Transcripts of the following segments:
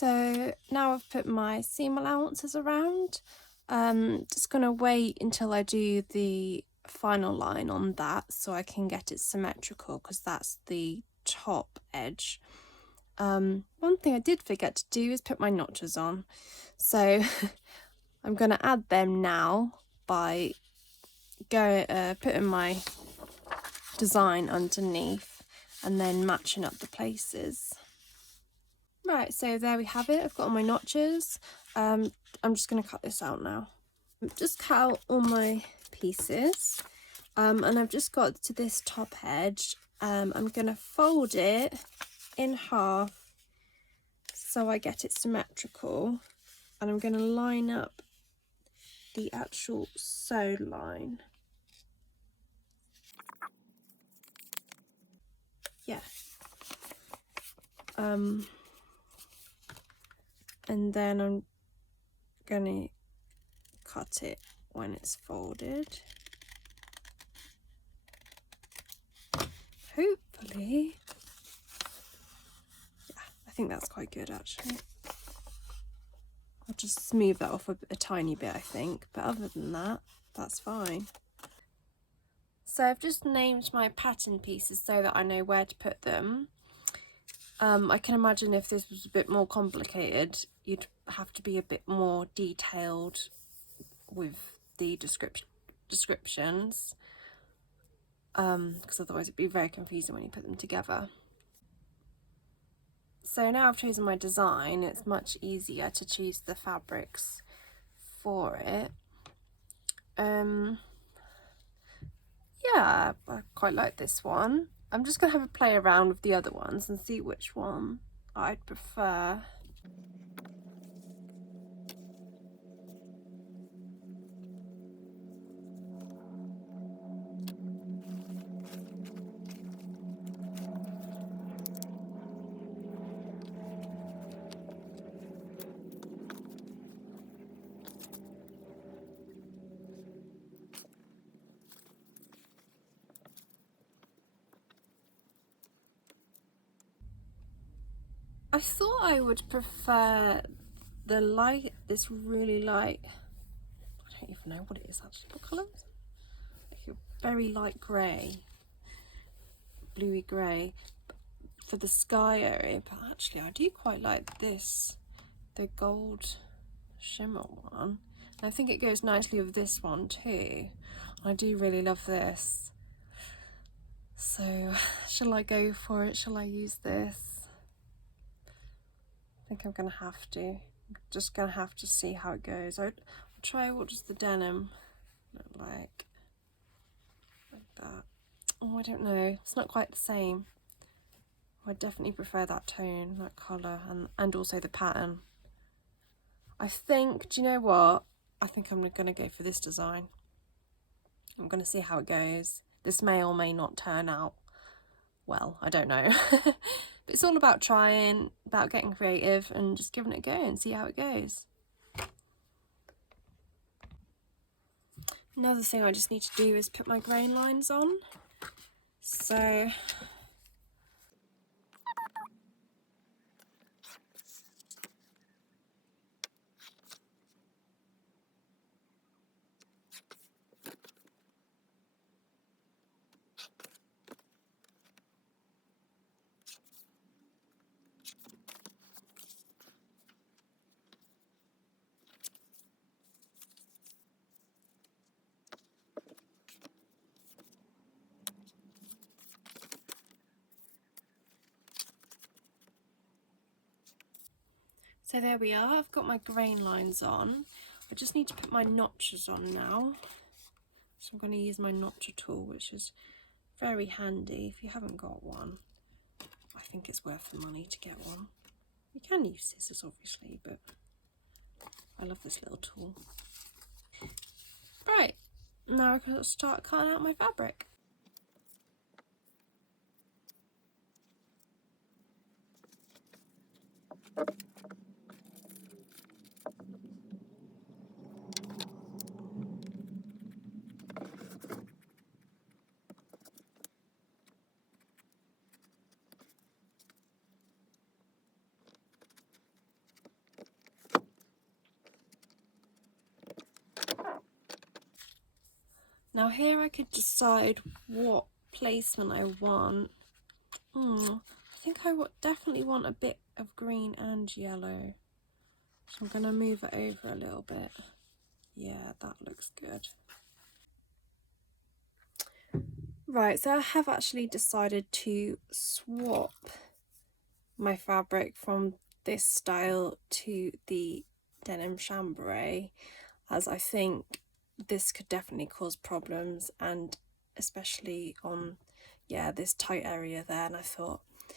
So now I've put my seam allowances around. Just gonna wait until I do the final line on that so I can get it symmetrical, because that's the top edge. One thing I did forget to do is put my notches on, so I'm gonna add them now by putting my design underneath and then matching up the places. Right, so there we have it. I've got all my notches. I'm just going to cut this out now. Just cut out all my pieces, and I've just got to this top edge. I'm going to fold it in half so I get it symmetrical, and I'm going to line up the actual sew line. Yeah. And then I'm going to cut it when it's folded. Hopefully, yeah, I think that's quite good actually. I'll just smooth that off a tiny bit, I think, but other than that, that's fine. So I've just named my pattern pieces so that I know where to put them. I can imagine if this was a bit more complicated, you'd have to be a bit more detailed with the descriptions, because otherwise it'd be very confusing when you put them together. So now I've chosen my design, it's much easier to choose the fabrics for it. Yeah, I quite like this one. I'm just going to have a play around with the other ones and see which one I'd prefer. I thought I would prefer this really light, I don't even know what it is actually, what colour is it? Like a very light grey, bluey grey for the sky area, but actually I do quite like this, the gold shimmer one. And I think it goes nicely with this one too. I do really love this. So shall I go for it? Shall I use this? I think I'm gonna have to. I'm just gonna have to see how it goes. I'll try, what does the denim look like? Like that. Oh, I don't know. It's not quite the same. I definitely prefer that tone, that colour, and also the pattern. I think, do you know what? I think I'm gonna go for this design. I'm gonna see how it goes. This may or may not turn out well, I don't know. But it's all about trying, about getting creative and just giving it a go and see how it goes. Another thing I just need to do is put my grain lines on. So there we are, I've got my grain lines on. I just need to put my notches on now. So I'm going to use my notcher tool, which is very handy if you haven't got one. I think it's worth the money to get one. You can use scissors obviously, but I love this little tool. Right, now I can start cutting out my fabric. Now here I could decide what placement I want. I think I would definitely want a bit of green and yellow. So I'm going to move it over a little bit. Yeah, that looks good. Right, so I have actually decided to swap my fabric from this style to the denim chambray, as I think this could definitely cause problems, and especially on this tight area there. And I thought it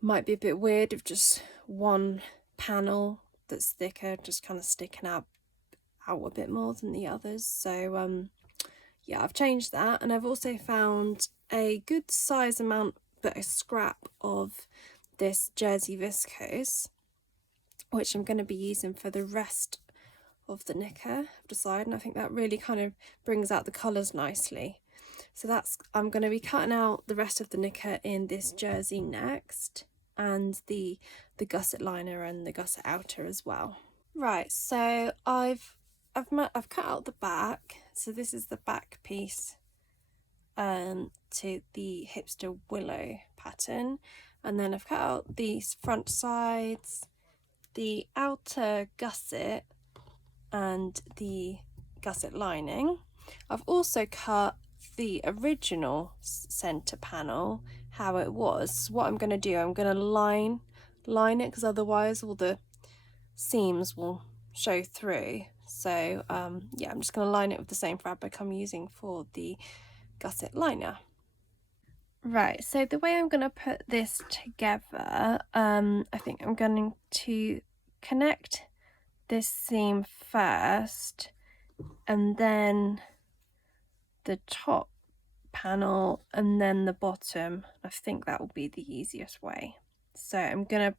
might be a bit weird if just one panel that's thicker just kind of sticking out a bit more than the others. So yeah, I've changed that, and I've also found a good size amount, but a scrap of this jersey viscose, which I'm going to be using for the rest of the knicker, I've decided, and I think that really kind of brings out the colours nicely. So I'm going to be cutting out the rest of the knicker in this jersey next, and the gusset liner and the gusset outer as well. Right, so I've cut out the back, so this is the back piece to the hipster willow pattern, and then I've cut out these front sides, the outer gusset and the gusset lining. I've also cut the original center panel how it was. So what I'm going to do, I'm going to line it, because otherwise all the seams will show through. So yeah, I'm just going to line it with the same fabric I'm using for the gusset liner. Right, so the way I'm going to put this together, I think I'm going to connect this seam first, and then the top panel, and then the bottom. I think that will be the easiest way. So I'm going to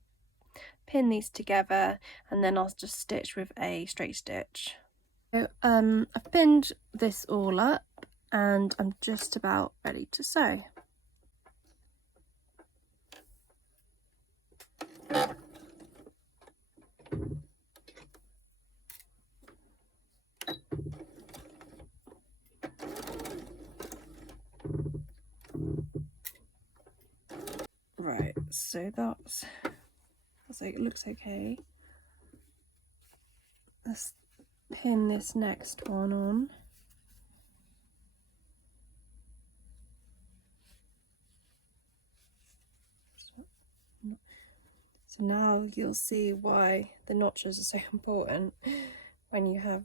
pin these together, and then I'll just stitch with a straight stitch. So I've pinned this all up, and I'm just about ready to sew. Right, so that's it looks okay. Let's pin this next one on. So now you'll see why the notches are so important when you have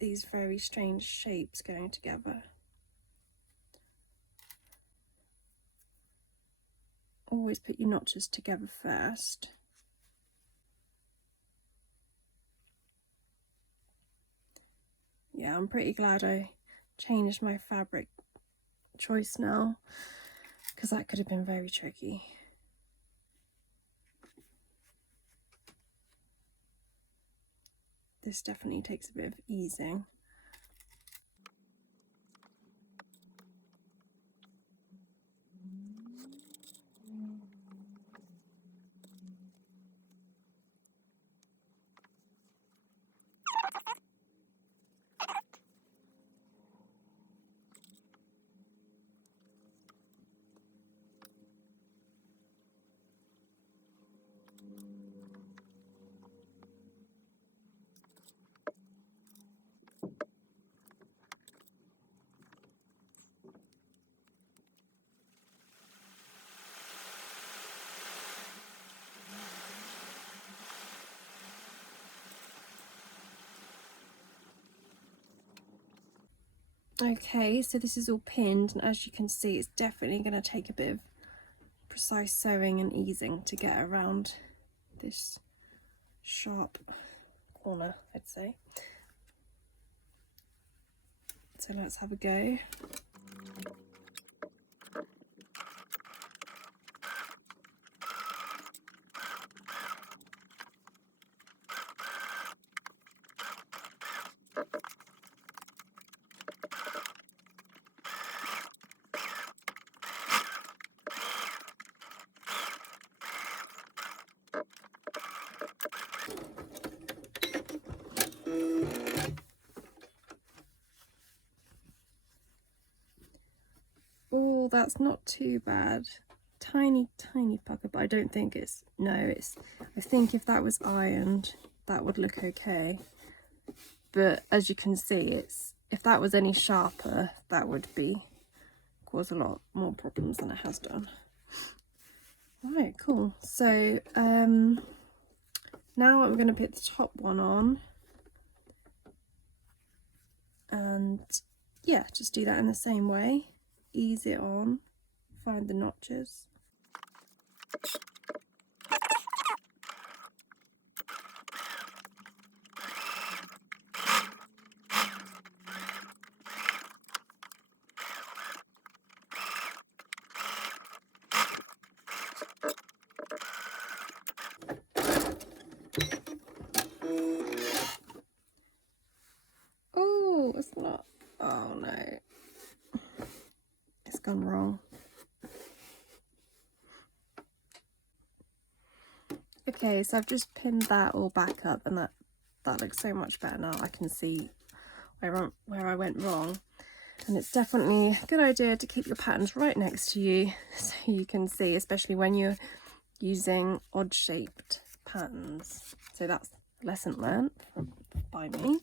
these very strange shapes going together. Always put your notches together first. Yeah, I'm pretty glad I changed my fabric choice now, because that could have been very tricky. This definitely takes a bit of easing. Okay, so this is all pinned, and as you can see, it's definitely going to take a bit of precise sewing and easing to get around this sharp corner, I'd say. So let's have a go. that's not too bad. Tiny pucker, but I don't think it's, no, it's, I think if that was ironed, that would look okay. But as you can see, it's, if that was any sharper, that would cause a lot more problems than it has done. Right, cool. So now I'm going to put the top one on, and yeah, just do that in the same way. Ease it on, find the notches. Oh, it's not, oh no, it's gone wrong. Okay, so I've just pinned that all back up, and that looks so much better now. I can see where I went wrong. And it's definitely a good idea to keep your patterns right next to you so you can see, especially when you're using odd shaped patterns. So that's lesson learned by me.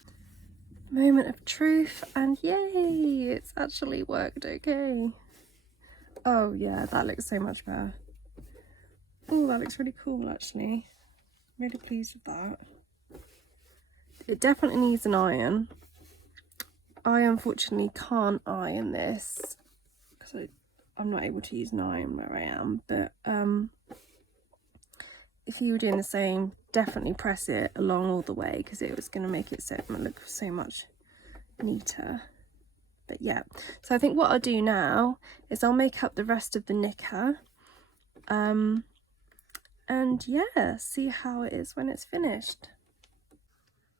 Moment of truth, and yay, it's actually worked okay. Oh yeah, that looks so much better. Oh, that looks really cool actually. Really pleased with that. It definitely needs an iron. I unfortunately can't iron this because I'm not able to use an iron where I am, but if you were doing the same, definitely press it along all the way, because it was going to make it look so much neater. But yeah, so I think what I'll do now is I'll make up the rest of the knicker, and yeah, see how it is when it's finished.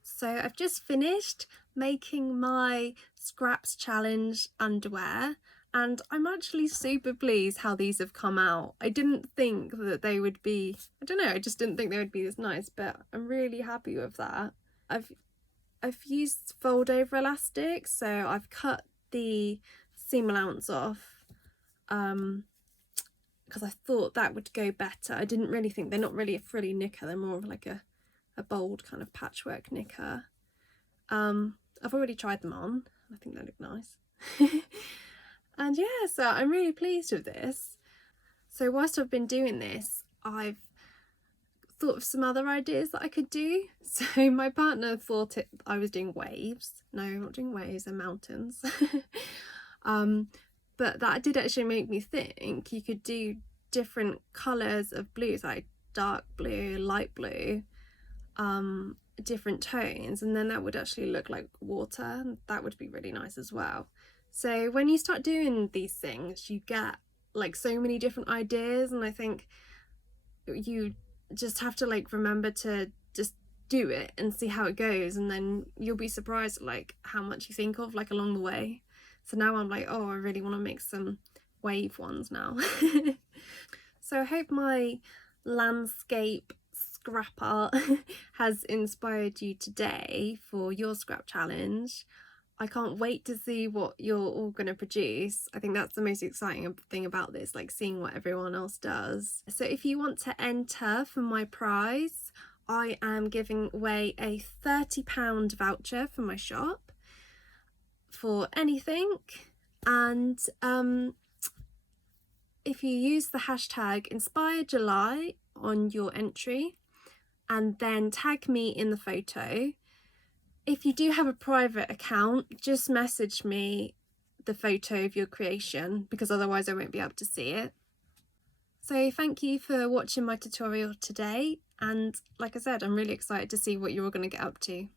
So I've just finished making my scraps challenge underwear, and I'm actually super pleased how these have come out. I didn't think that they would be, I don't know, I just didn't think they would be this nice, but I'm really happy with that. I've used fold over elastic, so I've cut the seam allowance off because I thought that would go better. I didn't really think, they're not really a frilly knicker, they're more of like a bold kind of patchwork knicker. I've already tried them on, I think they look nice. And yeah, so I'm really pleased with this. So whilst I've been doing this, I've thought of some other ideas that I could do. So my partner thought I was doing waves. No, I'm not doing waves, they're mountains. But that did actually make me think you could do different colours of blues, like dark blue, light blue, different tones, and then that would actually look like water, and that would be really nice as well. So when you start doing these things, you get like so many different ideas, and I think you just have to like remember to just do it and see how it goes, and then you'll be surprised like how much you think of like along the way. So now I'm like, oh, I really want to make some wave ones now. So I hope my landscape scrap art has inspired you today for your scrap challenge. I can't wait to see what you're all going to produce. I think that's the most exciting thing about this, like seeing what everyone else does. So if you want to enter for my prize, I am giving away a £30 voucher for my shop for anything, and if you use the hashtag InspiredJuly on your entry and then tag me in the photo. If you do have a private account, just message me the photo of your creation, because otherwise I won't be able to see it. So thank you for watching my tutorial today, and like I said, I'm really excited to see what you're all going to get up to.